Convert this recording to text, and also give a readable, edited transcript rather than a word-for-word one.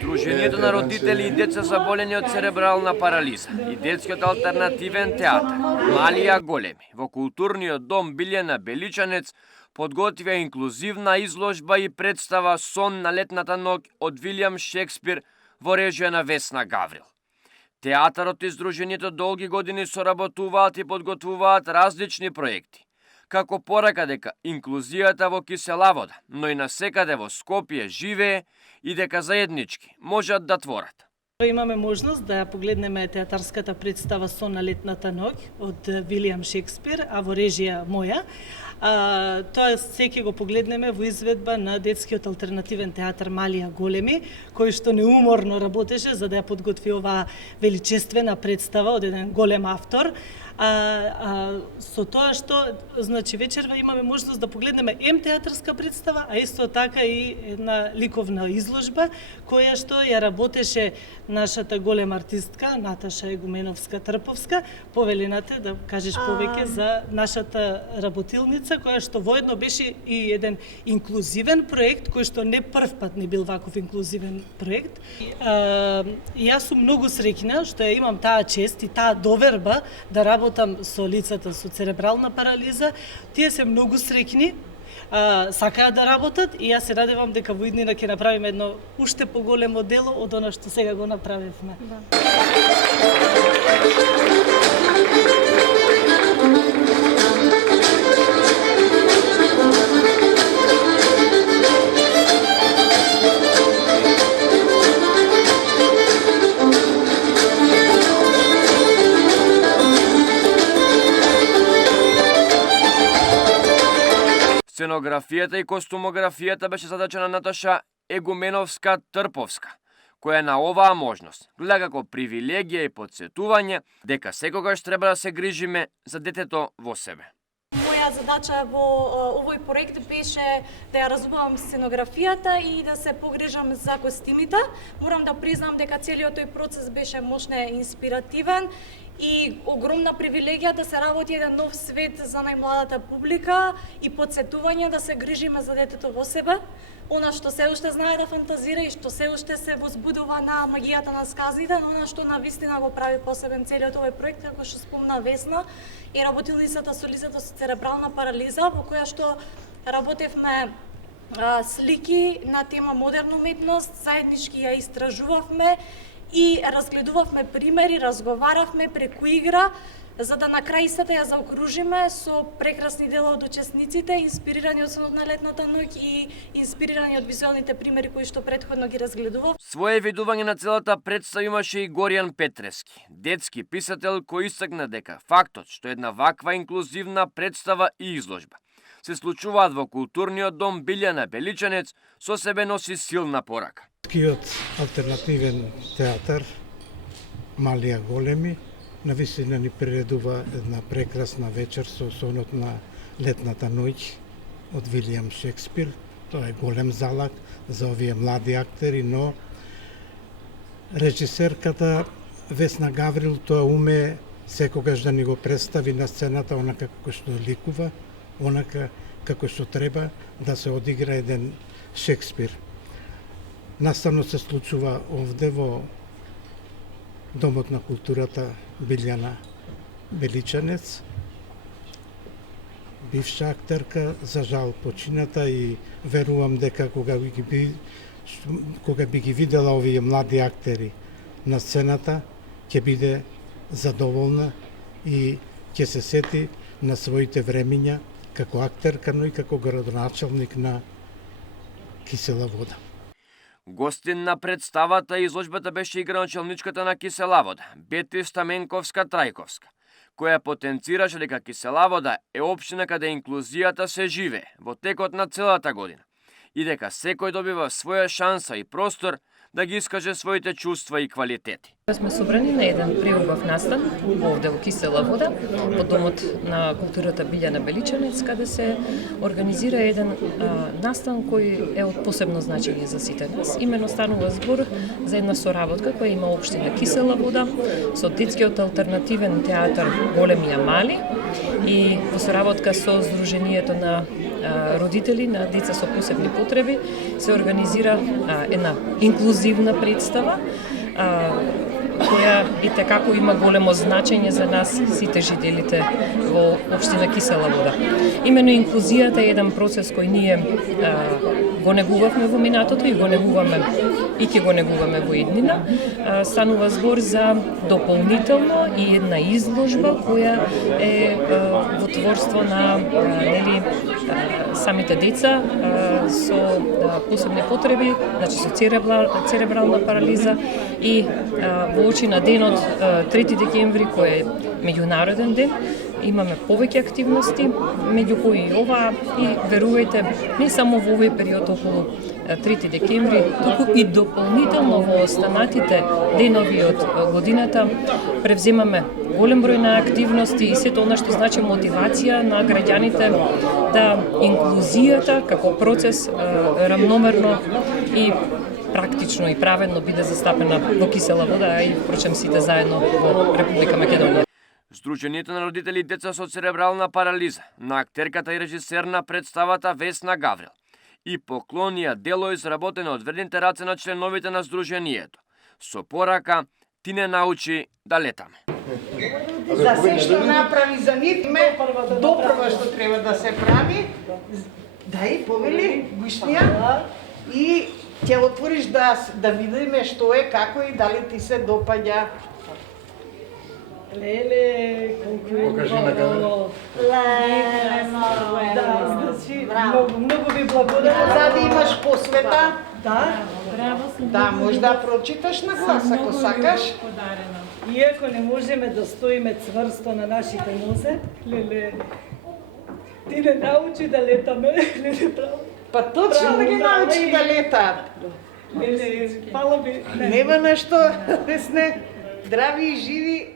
Сдруженијето на родители и деца заболени од церебрална парализа и детскиот алтернативен театар Мали а големи во културниот дом Билјана Беличанец подготвија инклузивна изложба и представа Сон на летната ноќ од Вилијам Шекспир во режија на Весна Гаврил. Театарот и Сдруженијето долги години соработуваат и подготвуваат различни проекти, како порака дека инклузијата во кисела вода, но и насекаде во Скопје живее и дека заеднички можат да творат. Имаме можност да ја погледнеме театарската представа Сон на летната ноќ од Вилијам Шекспир, а во режија моја. Тоа секи го погледнеме во изведба на детскиот алтернативен театар Мали а големи, кој што неуморно работеше за да ја подготви оваа величествена представа од еден голем автор. Со тоа што, значи, вечерва имаме можност да погледнеме театарска представа, а исто така и една ликовна изложба, која што ја работеше нашата голема артистка Наташа Егуменовска-Трповска. Повелината да кажеш повеќе за нашата работилница, која што воедно беше и еден инклузивен проект, кој што не првпат не бил ваков инклузивен проект. Јас сум многу среќна што ја имам таа чест и таа доверба да работам со лицата со церебрална парализа. Тие се многу среќни, сакаат да работат и јас се радевам дека во иднина ќе направиме едно уште поголемо дело од она што сега го направивме. Сценографијата и костумографијата беше задача на Наташа Егуменовска-Трповска, која на оваа можност гледа како привилегија и потсетување дека секогаш треба да се грижиме за детето во себе. Моја задача во овој проект беше да ја разумам сценографијата и да се погрижам за костимите. Морам да признам дека целиот тој процес беше мощно инспиративен и огромна привилегија да се работи еден нов свет за најмладата публика и потсетување да се грижиме за детето во себе, она што се уште знае да фантазира и што се уште се возбудува на магијата на сказите, но она што навистина го прави посебен целиот овој проект, како што спомна Весна, и работилницата со лицето со церебрална парализа, во која што работевме слики на тема модерна уметност, заеднички ја истражувавме и разгледувавме примери, разговаравме преку игра, за да на крај истата ја заокружиме со прекрасни дела од учесниците, инспирирани од Сонот на летната ноќ и инспирирани од визуелните примери кои што претходно ги разгледував. Своје видување на целата представа имаше и Горијан Петрески, детски писател кој истакна дека фактот што една ваква инклузивна представа и изложба се случуваат во културниот дом Билјана Беличанец со себе носи силна порака. Детскиот алтернативен театар Мали а големи навистина ни приредува една прекрасна вечер со Сонот на летната ноќ од Вилијам Шекспир. Тоа е голем залак за овие млади актери, но режисерката Весна Гаврил тоа уме секогаш да ни го представи на сцената онака како што ликува, онака како што треба да се одигра еден Шекспир. Наставно се случува овде во Домот на културата Билјана Беличанец. Бивша актерка, за жал почината, и верувам дека кога би ги видела овие млади актери на сцената, ќе биде задоволна и ќе се сети на своите времиња како актерка, но и како градоначалник на Кисела вода. Гостин на представата и изложбата беше и градоначалничката на Кисела вода, Бетри Стаменковска-Трајковска, која потенцираше дека Кисела вода е општина каде инклузијата се живее во текот на целата година и дека секој добива своја шанса и простор да ги искаже своите чувства и квалитети. Сме собрани на еден преубав настан овде во Кисела вода, во Домот на културата Билјана Беличанец, каде се организира еден настан кој е од посебно значење за сите нас. Имено станува збор за една соработка која има општина Кисела вода со детскиот алтернативен театар Големи а Мали и во соработка со Сдруженијето на родители на деца со посебни потреби се организира една инклузивна представа која и tekako има големо значење за нас сите жителите во општина Кисела Вода. Имено инклузијата е еден процес кој ние го негувавме во минатото и го негуваме и ќе го негуваме во иднина. Станува збор за дополнително и една изложба која е во творство на самите деца со посебни потреби, значи со церебрална парализа и во очи на денот 3 декември кој е меѓународен ден, имаме повеќе активности, меѓу кои и ова, и верувајте, не само во овој период околу 3 декември, туку и дополнително во останатите денови од годината превземаме голем број на активности и сето она што значи мотивација на граѓаните да инклузијата како процес рамномерно и практично и праведно биде застапена во Кисела Вода, а и впрочем сите заедно во Република Македонија. Сдруженијето на родители и деца со церебрална парализа на актерката и режисер на представата Весна Гаврил и поклонија дело изработено од вредните раце на членовите на Сдруженијето. Со порака, ти не научи да летаме. За се што направи за нив, допрва што треба да се прави, дај повели гушнија и ќе отвориш да видиме што е, како и дали ти се допаѓа. Леле, колку е убаво. Многу ви благодарам. Зади имаш посвета. Да, Да, може да прочиташ на глас ако сакаш. иако не можеме да стоиме цврсто на нашите нозе, леле, ти не научи да летаме, леле, право. Па точно да ги научи да летаат. Леле, фала би. Нема нешто, Весне, здрави и живи.